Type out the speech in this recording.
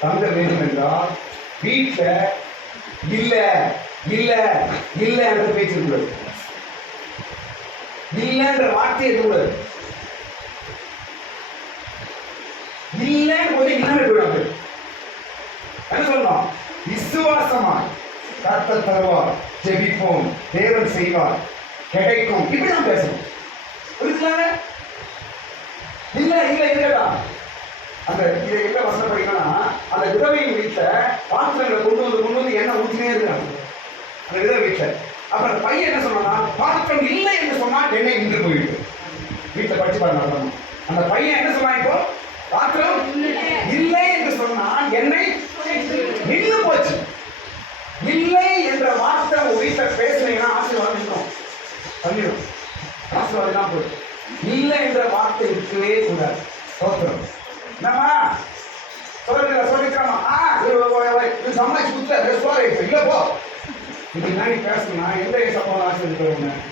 தங்க வேண்டும் என்றால் வீட்டுல இல்ல இல்ல இல்ல என்ற பேச்சு இருக்கிறது. இல்லன்ற வார்த்தை இருக்கக்கூடாது. இல்லன்னு போய் இல்லாம போயிடாது. என்ன சொல்லணும்? விசுவாசமா கர்த்தர் தருவார், ஜெபிப்போம், தேவன் செய்வார், கிடைக்கும், இப்படி நான் பேசணும். புரியுதுங்களா? இல்ல இல்ல இல்லடா. அந்த இதை என்ன வசனம் படிக்கணும்னா, அந்த விதவையின் வீட்டுல பாத்திரங்களை கொண்டு வந்து எண்ணெய் ஊற்றினே இருக்காங்க அந்த விதவை வீட்டுல. அப்ப அந்த பையன் என்ன சொன்னா, பாத்திரம் இல்லை என்று சொன்னா எண்ணெய் நின்று போயிட்டு. வீட்டுல படிச்சு பாருங்க. அந்த பையன் என்ன சொன்னா, இப்போ பாத்திரம் இல்லை என்று சொன்னால் எண்ணெய் நின்று போச்சு. இல்லை என்ற வார்த்தை உங்க வீட்டுல பேசுனீங்கன்னா ஆசீர்வாதம் நிற்கும், பண்ணிடும், ஆசீர்வாதம் தான் போயிடும். இல்லை என்ற வார்த்தை இருக்கவே கூடாது. சோத்திரம். என்னம்மா சொல்லிக்கிறாமா, சமாளிச்சு கொடுத்து இல்ல போ. இது பேசணும்னா எந்த சம்பவம் ஆசீர்வாதம்